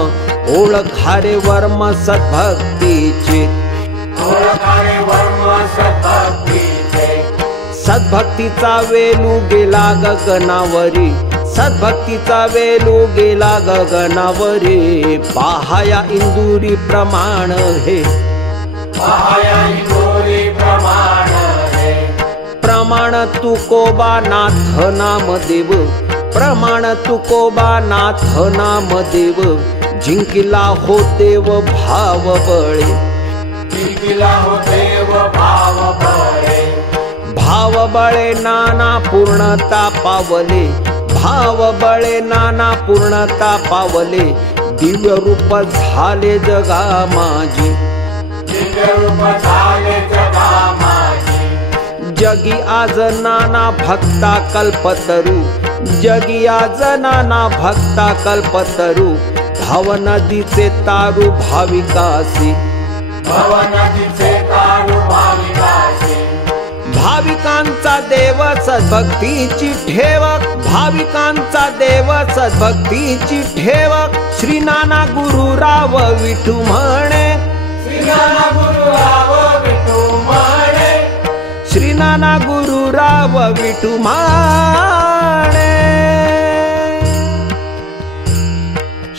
ओळखारे वर्म सद्भक्तीचे, ओळखारे वर्म सद्भक्तीचे. सद्भक्तीचा वेलू गेला गगनावरी, सद्भक्तीचा वेलू गेला गगनावरी. पाहाया इंदुरी प्रमाण हे, पाहाया इंदुरी प्रमाण हे. प्रमाण तुकोबा नाथ नामदेव, प्रमाण तुकोबा नाथ नामदेव. जिंकिला हो देव भाव बळे, जिंकिला हो देव भाव बळे. भाव बळे नाना पूर्णता पावले, भाव बळे नाना पूर्णता पावले. दिव्य रूप झाले जगा माझे, दिव्य रूप झाले जगा माझे. जगी आज नाना भक्ता कल्पतरू, जगी आज नाना भक्ता कल्पतरू. भाव नदीचे तारू भाविकासी, भव नदीचे तारू भाविकासी. भाविकांचा देव सद्भक्तीची ठेव, भाविकांचा देव सद्भक्तीची ठेव. श्री नाना गुरुराव विठू म्हणे, श्री नाना गुरुराव विठू म्हणे. श्री नाना गुरुराव विठू म्हणे.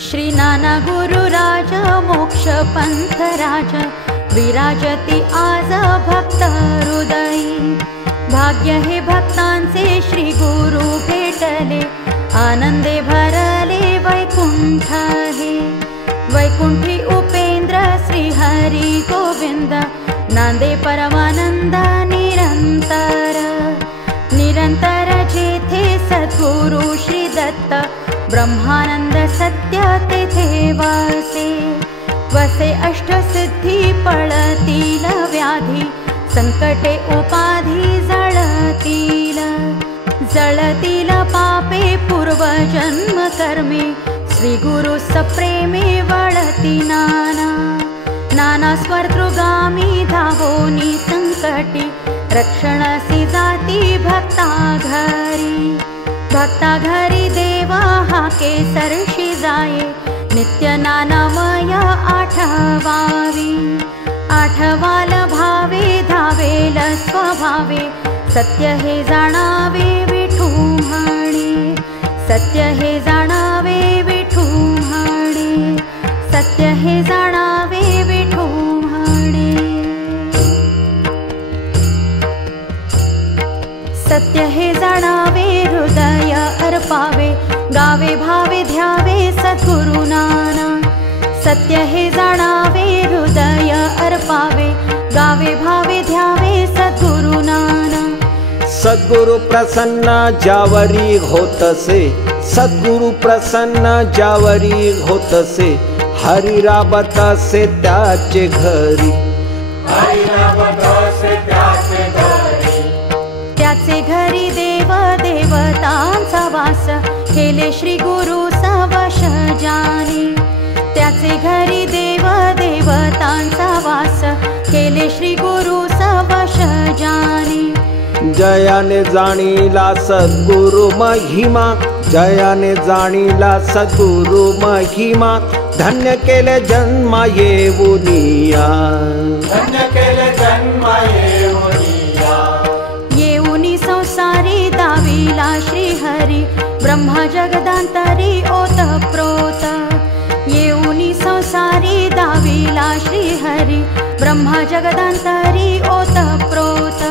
श्री नाना गुरुराज मोक्ष पंथ राज, विराजती आज भक्त हृदयी. भाग्य हे भक्तांचे श्री गुरु भेटले, आनंदे भरले वैकुंठ हे. वैकुंठी उपेंद्र श्री हरी गोविंद, नांदे परमानंद निरंतर. निरंतर जेथे सद्गुरु श्री दत्त, ब्रह्मानंद सत्य तेथे वसे. वसे अष्टसिद्धी पळतील व्याधी, संकटे उपाधी जळतील. जळतील पापे पूर्वजन्म कर्मे, श्री गुरु सप्रेमे वळती नाना. नाना स्वर्तृगामी धावोनी संकटी, रक्षणासी जाती भक्ता घरी. भक्ता घरी देवा हा केसरशी जाये, नित्य नानामय आठवावी. आठवाल भावे धावेल स्वभावे, सत्य हे जाणावे विठू म्हणे. सत्य हे जाणावे विठू म्हणे, सत्य हे जाणावे विठू म्हणे. सत्य हे जाणावे हृदय अर्पावे, गावे भावे ध्यावे सद्गुरु नाना. सत्य हे जाणावे हृदय अर्पावे, गावे भावे ध्यावे सद्गुरु नाना. सद्गुरु प्रसन्न ज्यावरी होतसे, सद्गुरु प्रसन्न ज्यावरी होतसे. हरी राबत असे त्याचे घरी, हरी राबत असे त्याचे घरी. त्याचे घरी देव देवतांचा वास, केले श्री गुरु सवश जानी. त्याचे घरी देव देवतांचा वास, केले श्री गुरु सवश जानी. जयाने जाणीला सद्गुरु महिमा, जयाने जाणीला सद्गुरु महिमा. धन्य केले जन्म येऊनिया, धन्य केले जन्म येऊनिया. येऊनी संसारी दाविला श्री हरी, ब्रह्मा जगदांतरी ओतप्रोत. येऊनी संसारी दाविला श्री हरी, ब्रह्मा जगदांतरी ओतप्रोत.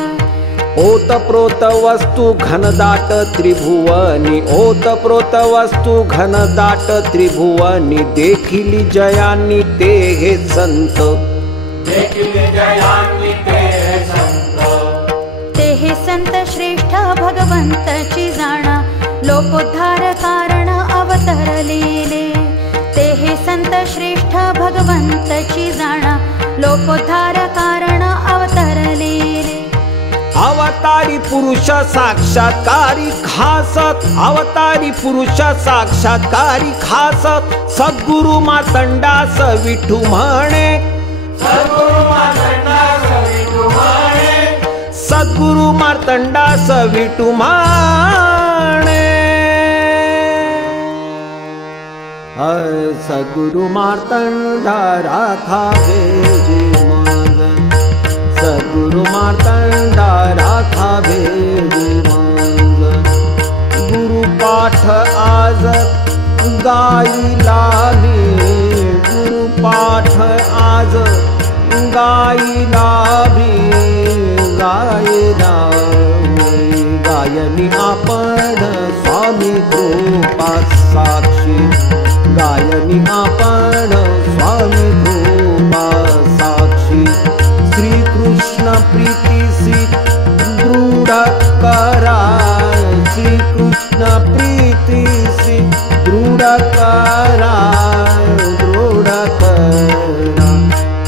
ओतप्रोत वस्तु घनदाट त्रिभुवनी, ओतप्रोत वस्तु घनदाट त्रिभुवनी. देखिली जयानी ते हे संत, देखिली जयानी ते हे संत. ते हे संत श्रेष्ठ भगवंतची जाणा, लोकोद्धार कारण अवतरलेले. ते हे संत श्रेष्ठ भगवंतची जाणा, लोकोद्धार कारण अवतरलेले. अवतारी पुरुष साक्षात्कारी खास, अवतारी पुरुष साक्षात्कारी खास, सद्गुरु मार्तंडास विठू म्हणे, सद्गुरु मार्तंडास विठू म्हणे, सद्गुरु मार्तंडास विठू म्हणे. सद्गुरु मार्तंडा राखावे जे मग, सद्गुरु मार्तंडा राखावे जे मग. गुरु पाठ आज गाईला मी, गुरु पाठ आज गाईला भी, गायला गायनी आपण स्वामी कृपा साक्षी, गायनी आपण स्वामी कृपा साक्षी. श्री कृष्ण प्रीतीसी दृढ करा, श्री कृष्ण प्रीतीसी दृढ करा, दृढ करा.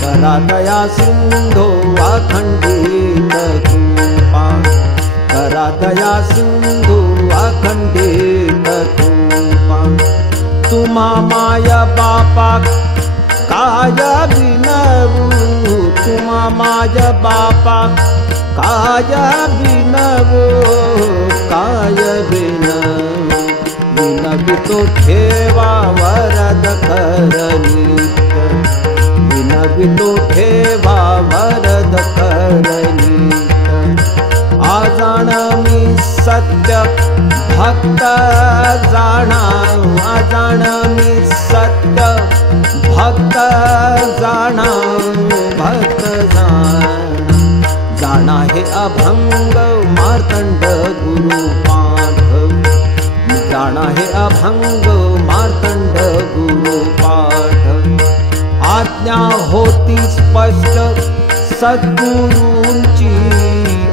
करा दया सिंधो अखंडित कृपा, करा दया सिंधो अखंडित कृपा. तुम्हा माया बापा काय बिनवू, तुम्हा माया बापा काय बिनवू, काय बिनवू. विनवितो ठेवा वरद करनित्य, विनवितो ठेवा वरद करनित्य. आजाण मी सत्य भक्त जाणा, आजाण मी सत्य भक्त जाणा, भक्त जाणा. जाणा हे अभंग मार्तंड गुरु पाठ, जाणा हे अभंग मार्तंड गुरु पाठ. आज्ञा होती स्पष्ट सद्गुरूंची,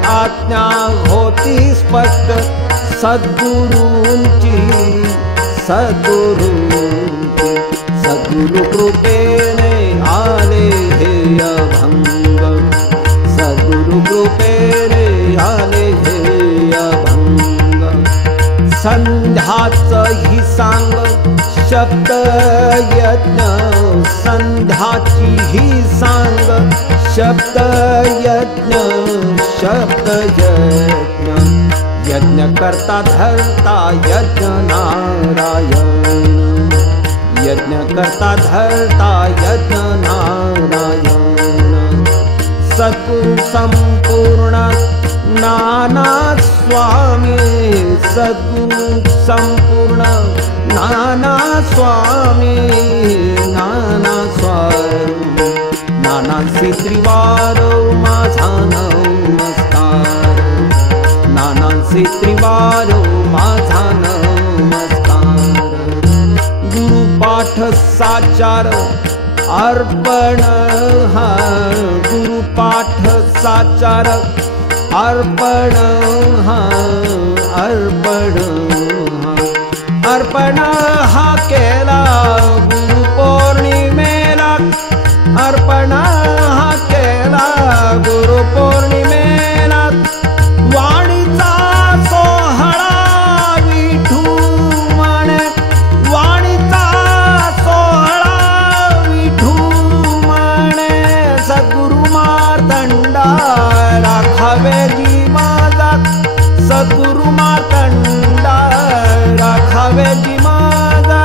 आज्ञा होती स्पष्ट सद्गुरूंची, सद्गुरूंची. सद्गुरु कृपेने आले हे अभंग, सद्गुरु कृपेने आले हे अभंग. संध्याच ही सांग शब्द यज्ञ, संध्याची ही सांग शब्द यज्ञ, शब्द यज्ञ. यज्ञ करता धरता यज्ञ नारायण, यज्ञ करता धरता यज्ञ नारायण. सद्गुरु संपूर्ण नाना स्वामी, सद्गुरु संपूर्ण नाना स्वामी, नाना स्वामी. नानांसी त्रिवार माझा नमस्कार, नानांसी त्रिवार माझा नमस्कार. गुरुपाठ साचार अर्पण हा, गुरुपाठ साचार अर्पण हा, अर्पण हा. अर्पण हा केला गुरु पौर्णिमेला, अर्पण हा केला गुरु पौर्णिमेला. वाणीचा सोहळा विठू म्हणे, वाणीचा सोहळा विठू म्हणे. सद्गुरु मार्तंडा राखावे जी माझा, सद्गुरु मार्तंडा राखावे जी माझा,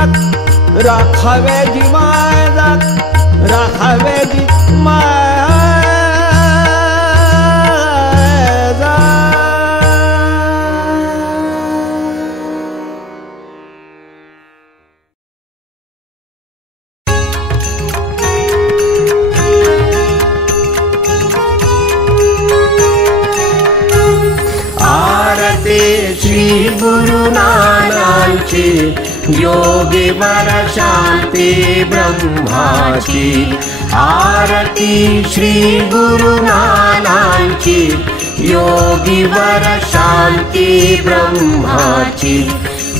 राखावे जी माझा, राखावे जी माझा. श्री गुरुनानांची योगी वर शांती ब्रह्माची. आरती श्री गुरुनानांची योगी वर शांती ब्रह्माची.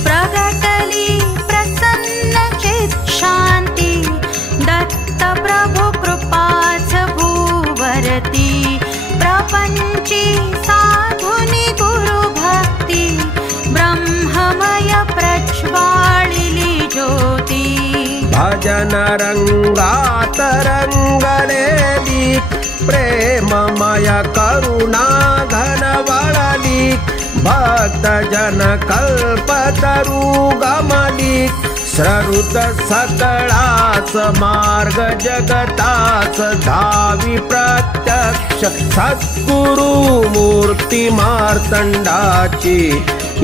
प्रगटली प्रसन्न चित शांती, दत्त प्रभु कृपाच भू भजन रंगात रंगलेली प्रेममय करुणा घन वळली भक्त जन कल्पतरू गमली श्रुत सकळास मार्ग जगतास धावी प्रत्यक्ष सद्गुरु मूर्ती मार्तंडाची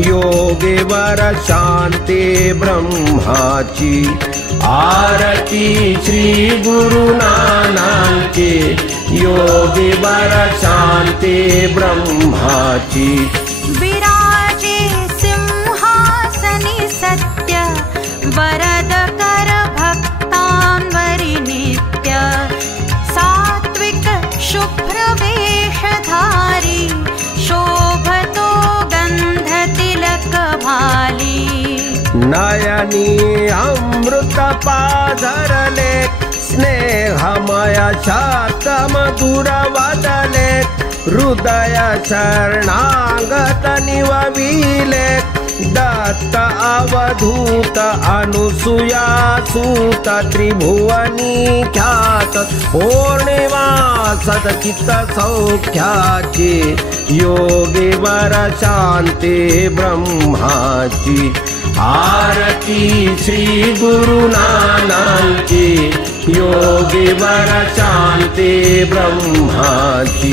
योगेवर शांती ब्रह्माची आरती श्री गुरु नानांची योगेवर शांती ब्रह्माची विराजे सिंहासनी सत्य वरद कर भक्तांवरी नित्य सात्विक शुभ्र वेशधारी शोभतो गंध तिलक भाली नयनी अमृत पाधरले स्नेहमय शात मधुर वदले हृदय शरणागत निवविले दत्त अवधूत अनुसूया सूत त्रिभुवनी ख्यात पौर्णिमा सदचित्त सौख्याची योगेवर शांती ब्रह्माची आरती श्री गुरु नानांची योगेवर शांती ब्रह्माची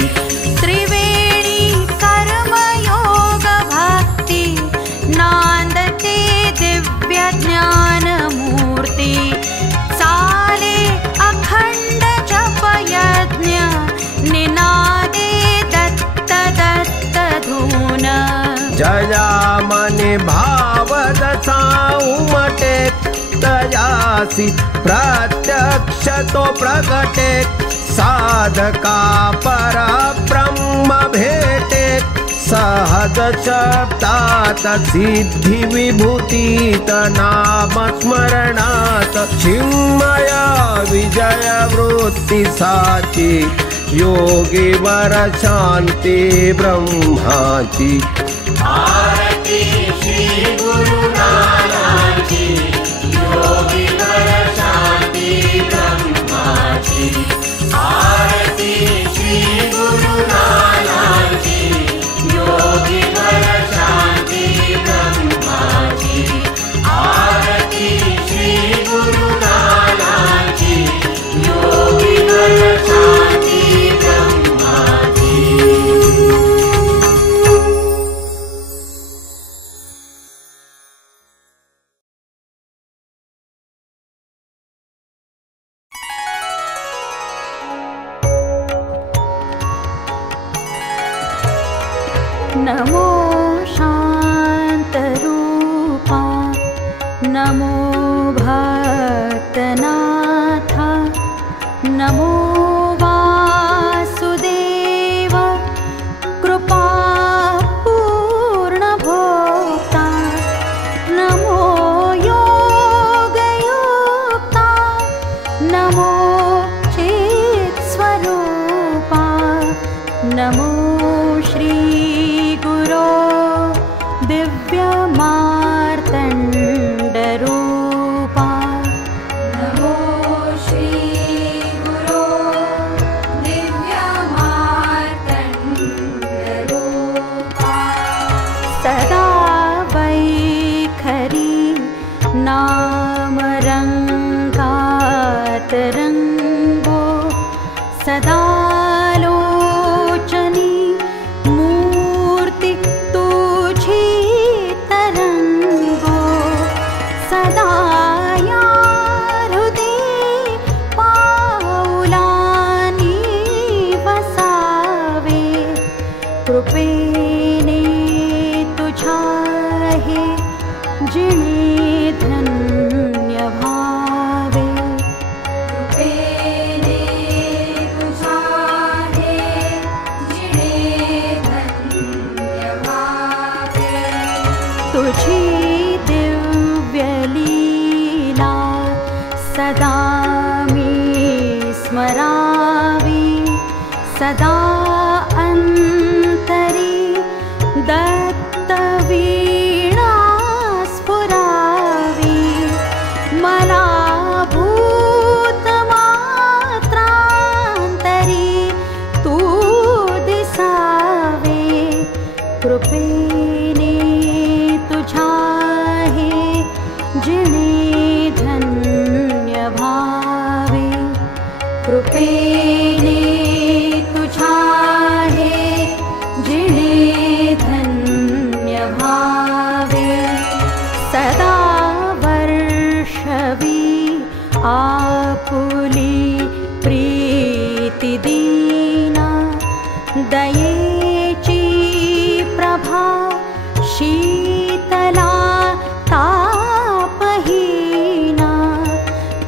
त्रिवेणी कर्मयोग भक्ति नांदते दिव्य ज्ञान मूर्ति चाले अखंड जप यज्ञ निनादे दत्त दत्त धून जया मने भावद साउमटे तयासी प्रत्यक्ष तो प्रगटे साधका पर ब्रह्म भेटे सहज शब्दात सिद्धि विभूतीत नाम स्मरणात चिन्मय विजय वृत्ति साची योगेवर शांती ब्रह्माची आरती श्री गुरु नानांची योगेवर शांती ब्रह्माची आरती श्री गुरु नानांची योगेवर शांती ब्रह्माची आरती श्री गुरु नानांची योगेवर शांती ब्रह्माची। नमो शान्तरूपा नमो भक्तनाथ नमो वासुदेव कृपापूर्णभोक्ता नमो योगयुक्ता नमो चित्स्वरूपा नमो श्री गुरो दिव्यमार्तण्डरूपा नमो श्री गुरो दिव्यमार्तण्डरूपा सदा वैखरी नामरङ्गात् रङ्गो सदा लोचनी मूर्ति तुझी तरंगो सदा या हृदय पाऊलानी वसावे कृपेने तुझा हे जिणे धन्य भावे कृपेने तुझा हे जिणे धन्य भावे तुझी दिव्य लीला सदा मी स्मरावी सदा अंतरी दत्तवीणा स्फुरावी मला भू कृपेने तुझा हे जिणे धन्य भावे सदा वर्षवी आपुली प्रीति दीना दयेची प्रभा शीतला तापहीना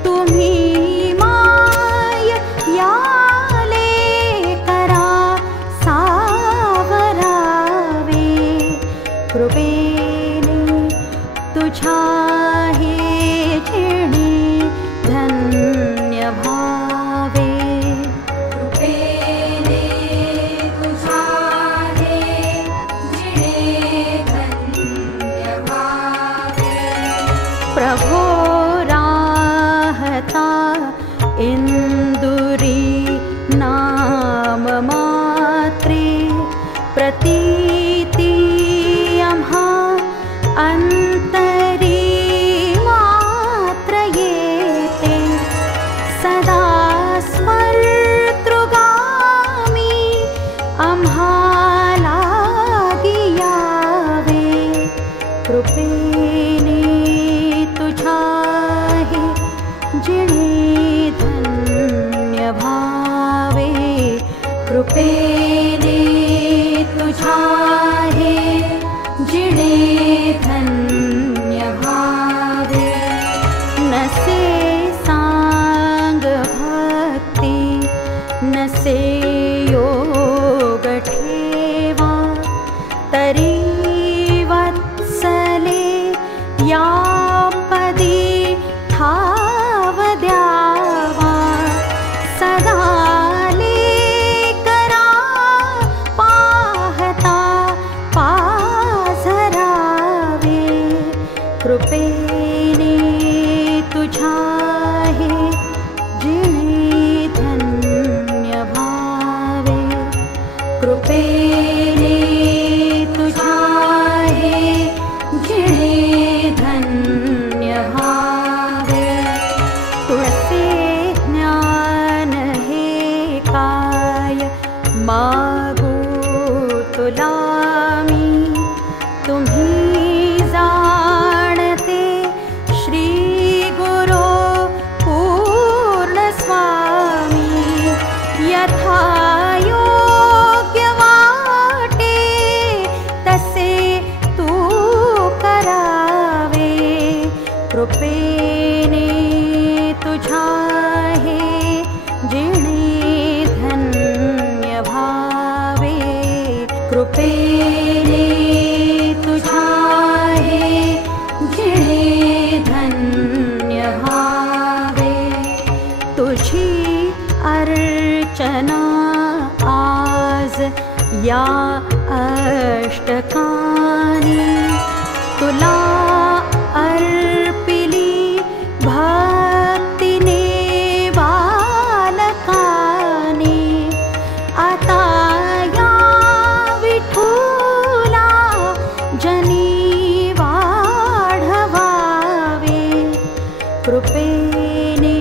तुम्ही माय याले करा सावरावे कृपेने तुझा हे जिणे धन्य भावे कृपेने तुझा हे जिणे धन्य भावे प्रभो राहता इंदुरी नाम मात्रे प्रतीति आम्हा अंतरी मात्र येते सदा स्मर्तृगामी आम्हाला गियावे कृपेने तुझा हे जिणे धन्य भावे कृपेने तुझा हे जिणे धन्य भावे नसे सांग भक्ती नसे योग ठेवा तरी वत्सले या पदी ठाव द्यावा सदा लेकरा पाहता पाझरावे कृपेने तुझा हे जिणे धन्य भावे कृपेने तुझा हे जिणे धन्य भावे तुळसे ज्ञान हे काय मागू तुला मी तुम्ही जाणते श्री गुरो पूर्ण स्वामी यथा योग्य वाटे तसे तू करावे कृपेने तुझा हे जिणे धन्य भावे कृपेने तुझा हे जिणे धन्य भावे तुझी अर्चना आज या अष्टकानी तुला अर्पिली भक्तीने बालकानी आता या विठुला जनी वाढवावे कृपेने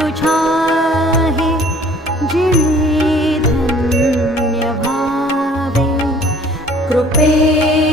तुझा हे जिणे धन्य भावे कृपेने